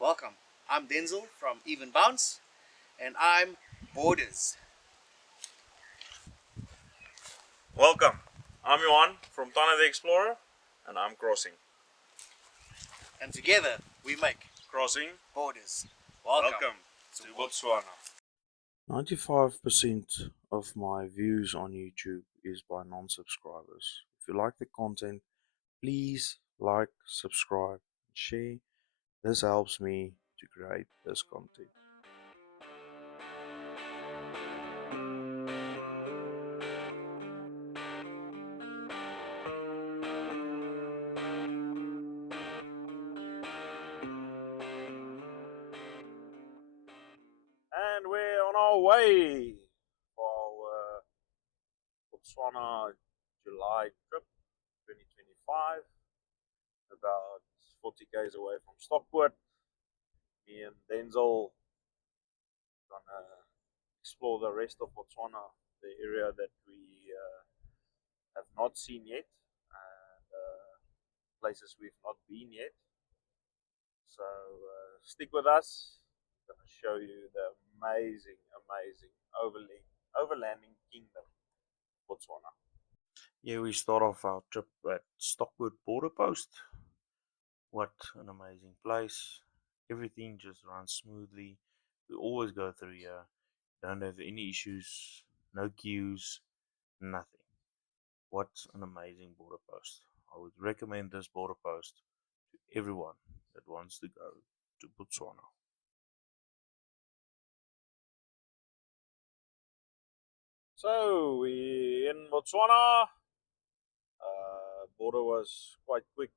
Welcome. I'm Denzel from Evenbounce, and I'm Borders. Welcome. I'm Johan from Tana the Explorer, and I'm crossing. And together we make Crossing. Borders. Welcome to Botswana. 95% of my views on YouTube is by non-subscribers. If you like the content, please like, subscribe, and share. This helps me to create this content. And we're on our way for our Botswana July trip 2025. About 40 k's away from Stockpoort. Me and Denzel gonna explore the rest of Botswana, the area that we have not seen yet, and places we've not been yet. So stick with us. I'm going to show you the amazing overlanding kingdom, Botswana. Yeah, we start off our trip at Stockpoort border post. What an amazing place. Everything just runs smoothly. We always go through here. Don't have any issues, no queues, nothing. What an amazing border post. I would recommend this border post to everyone that wants to go to Botswana. So we in Botswana. Border was quite quick.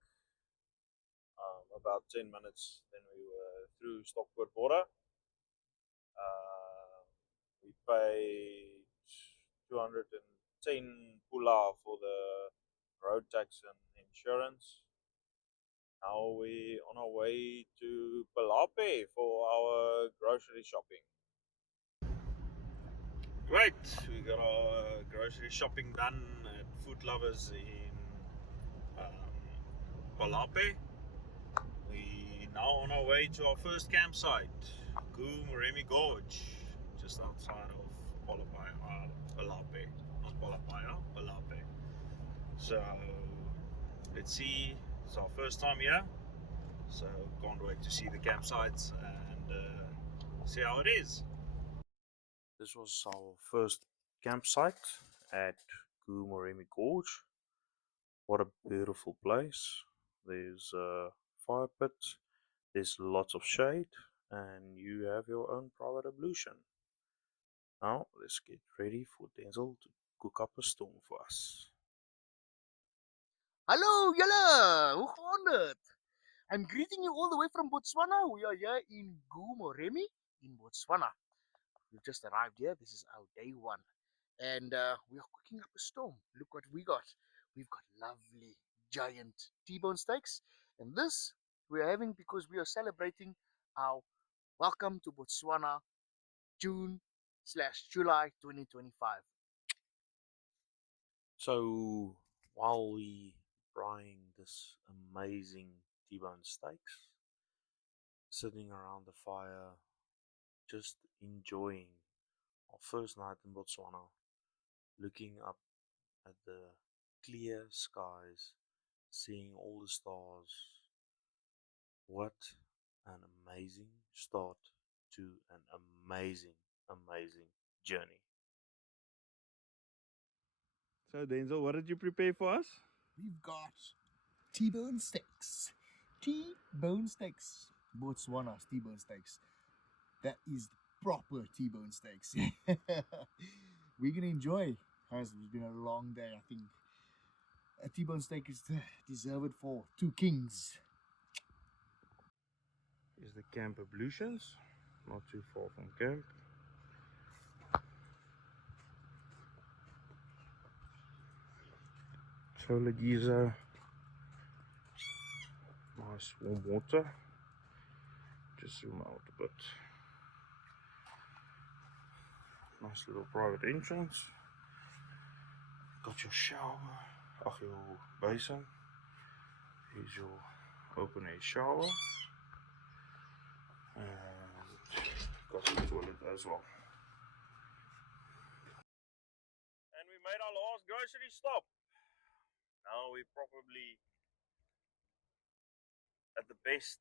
About 10 minutes, then we were through Stockport border. We paid 210 pula for the road tax and insurance. Now we on our way to Palape for our grocery shopping. Great, we got our grocery shopping done at Food Lovers in Palape. We now on our way to our first campsite, Goo-Moremi Gorge, just outside of Palape, not Palapaya, Palape. So let's see, it's our first time here, so can't wait to see the campsites and see how it is. This was our first campsite at Goo-Moremi Gorge. What a beautiful place. There's a fire pit, there's lots of shade, and you have your own private ablution. Now let's get ready for Denzel to cook up a storm for us. Hallo julle, hoe gaan dit? I'm greeting you all the way from Botswana. We are here in Goo-Moremi in Botswana. We've just arrived here. This is our day one. And we are cooking up a storm. Look what we got. We've got lovely giant T-bone steaks. And this we're having because we are celebrating our welcome to Botswana June/July 2025. So while we frying this amazing T-bone steaks, sitting around the fire, just enjoying our first night in Botswana, looking up at the clear skies, seeing all the stars. What an amazing start to an amazing journey. So Denzel, what did you prepare for us? We've got T-bone steaks. T-bone steaks. Botswana's T-bone steaks. That is proper T-bone steaks. We're gonna enjoy. Guys, it's been a long day. I think a T-bone steak is deserved for two kings. Is the camp ablutions, not too far from camp. Solar geyser, nice warm water. Just zoom out a bit. Nice little private entrance. Got your shower, your basin. Here's your open air shower. got the toilet as well. And we made our last grocery stop. Now we're probably at the best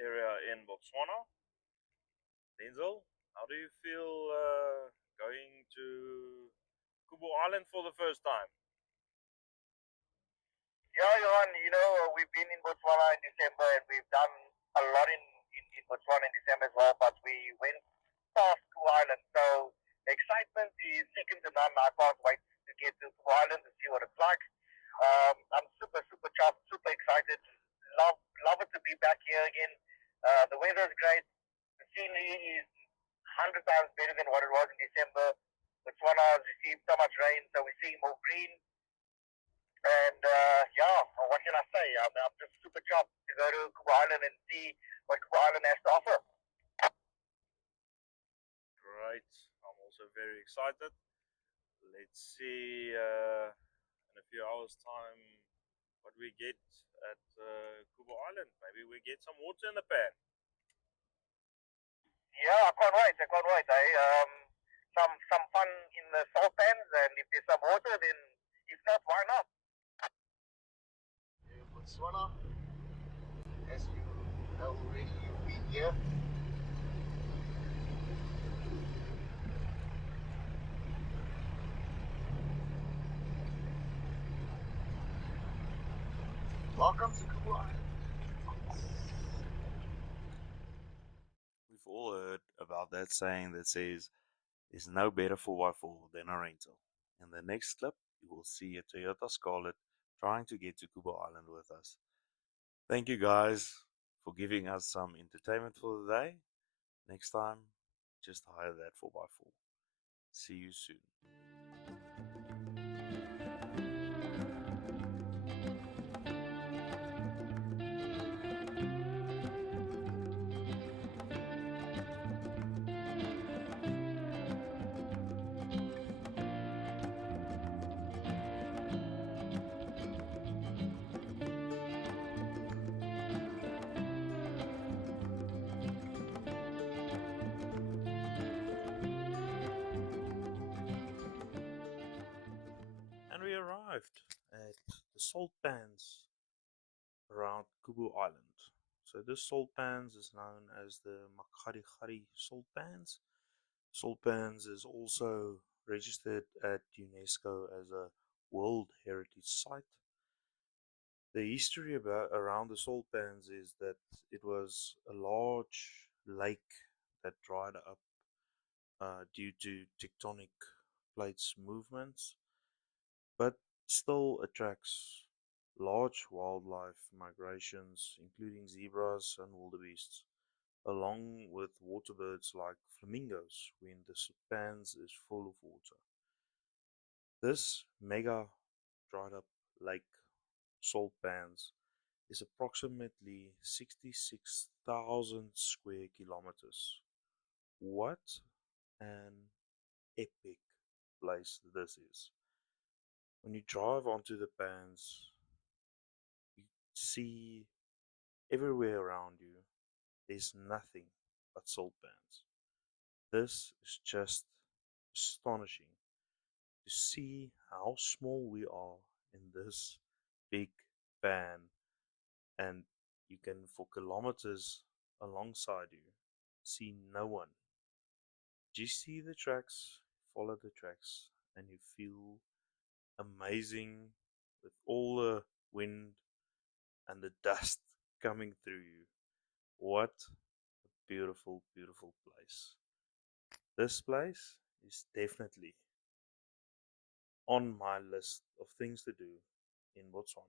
area in Botswana. Denzel, how do you feel going to Kubu Island for the first time? Yeah, Johan, we've been in Botswana in December and we've done a lot in Botswana in December as well, but we went past Kubu Island. So the excitement is second to none. I can't wait to get to Kubu Island and see what it's like. I'm super, super chuffed, super excited. Love it to be back here again. The weather is great. The scenery is 100 times better than what it was in December. Botswana has received so much rain, so we're seeing more green. And yeah, what can I say? I'm just super chuffed to go to Kubu Island and see what Kubu Island has to offer. Great. I'm also very excited. Let's see in a few hours' time what we get at Kubu Island. Maybe we get some water in the pan. Yeah, I can't wait. Some fun in the salt pans, and if there's some water, then if not, why not? Botswana, as you know already, you've been here. Welcome to Kubu Island. We've all heard about that saying that says, "There's no better 4x4 than a rental." In the next clip, you will see a Toyota Scarlet trying to get to Kubu Island with us. Thank you guys for giving us some entertainment for the day. Next time, just hire that 4x4. See you soon. And we arrived at the salt pans around Kubu Island. So this salt pans is known as the Makharihari salt pans. Salt pans is also registered at UNESCO as a World Heritage Site. The history around the salt pans is that it was a large lake that dried up due to tectonic plates movements, but still attracts large wildlife migrations, including zebras and wildebeests, along with water birds like flamingos when the pans is full of water. This mega dried up lake salt pans is approximately 66,000 square kilometers. What an epic place this is. When you drive onto the pans, you see everywhere around you, there's nothing but salt pans. This is just astonishing to see how small we are in this big pan, and you can for kilometers alongside you see no one. Do you see the tracks? Follow the tracks and you feel amazing with all the wind and the dust coming through you. What a beautiful, beautiful place. This place is definitely on my list of things to do in Botswana.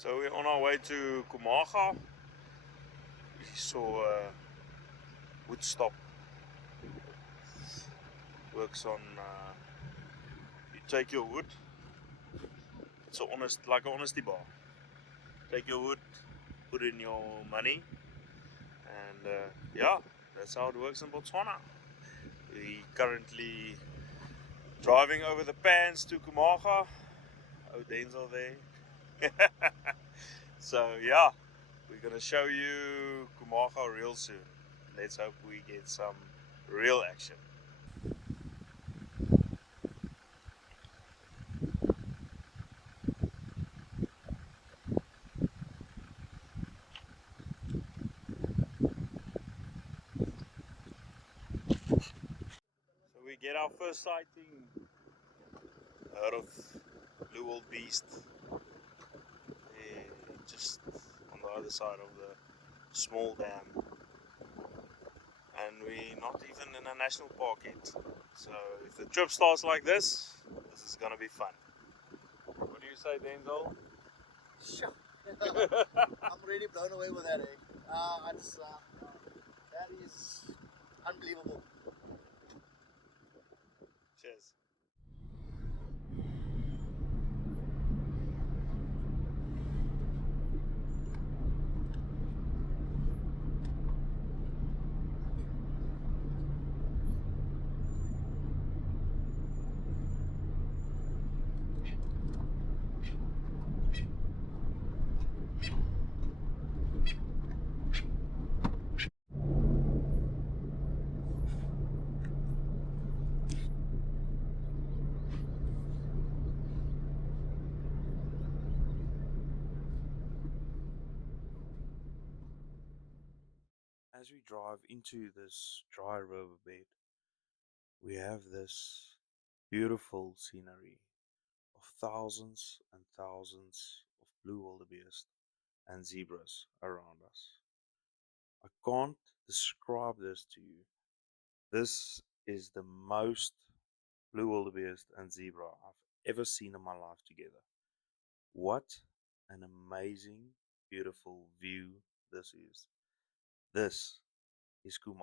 So we're on our way to Khumaga. saw wood stop. Works on you take your wood. It's like an honesty bar. Take your wood, put in your money, and yeah, that's how it works in Botswana. We currently driving over the pans to Khumaga. Oh, Denzel there. So yeah, we're gonna show you Khumaga real soon. Let's hope we get some real action. So we get our first sighting out of blue old beast. Just on the other side of the small dam. And we're not even in a national park yet. So if the trip starts like this is gonna be fun. What do you say, Denzel? Sure. I'm really blown away with that, that is unbelievable. Cheers. As we drive into this dry riverbed, we have this beautiful scenery of thousands and thousands of blue wildebeest and zebras around us. I can't describe this to you. This is the most blue wildebeest and zebra I've ever seen in my life together. What an amazing, beautiful view this is. This is Khumaga.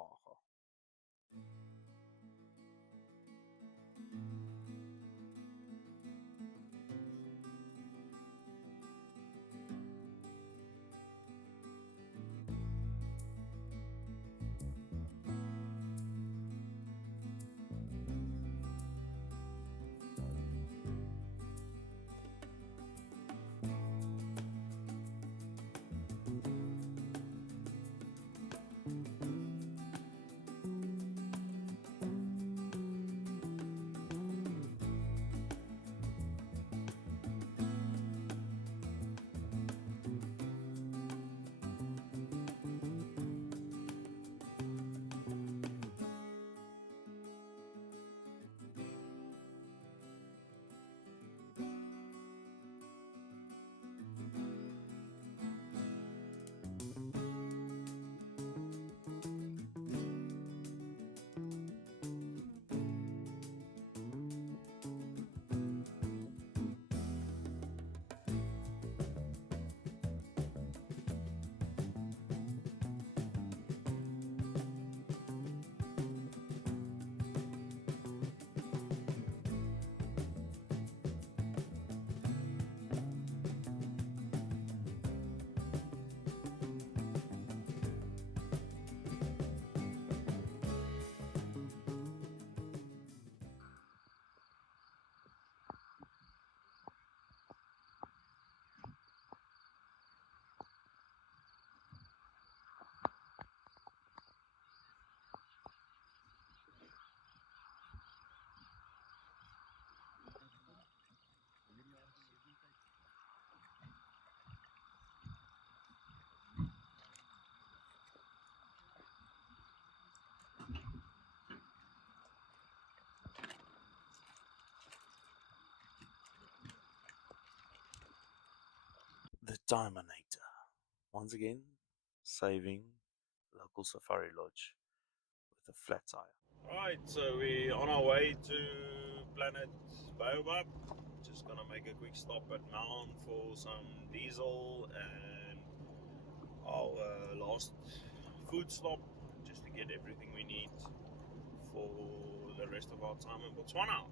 The Diamonator. Once again, saving local safari lodge with a flat tire. Right, so we're on our way to Planet Baobab. Just gonna make a quick stop at Mount for some diesel and our last food stop just to get everything we need for the rest of our time in Botswana.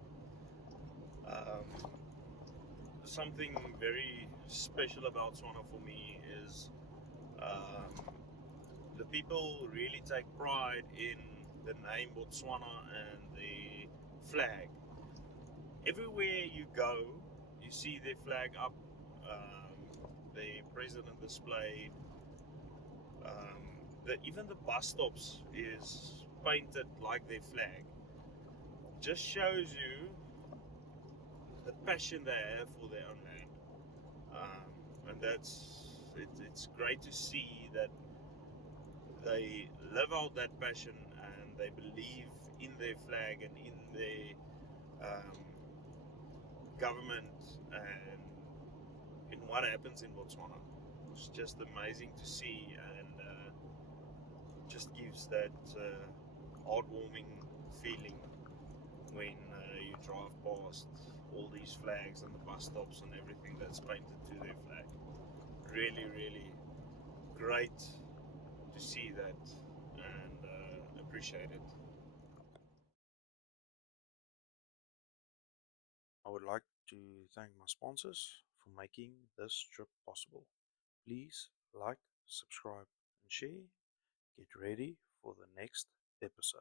Something very special about Botswana for me is the people really take pride in the name Botswana and the flag. Everywhere you go, you see their flag up, the president displayed. Even the bus stops is painted like their flag. Just shows you the passion they have for their own land, and it's great to see that they live out that passion and they believe in their flag and in their government and in what happens in Botswana. It's just amazing to see, and just gives that heartwarming feeling when you drive past all these flags and the bus stops and everything that's painted to their flag. Really, really great to see that and appreciate it. I would like to thank my sponsors for making this trip possible. Please like, subscribe, and share. Get ready for the next episode.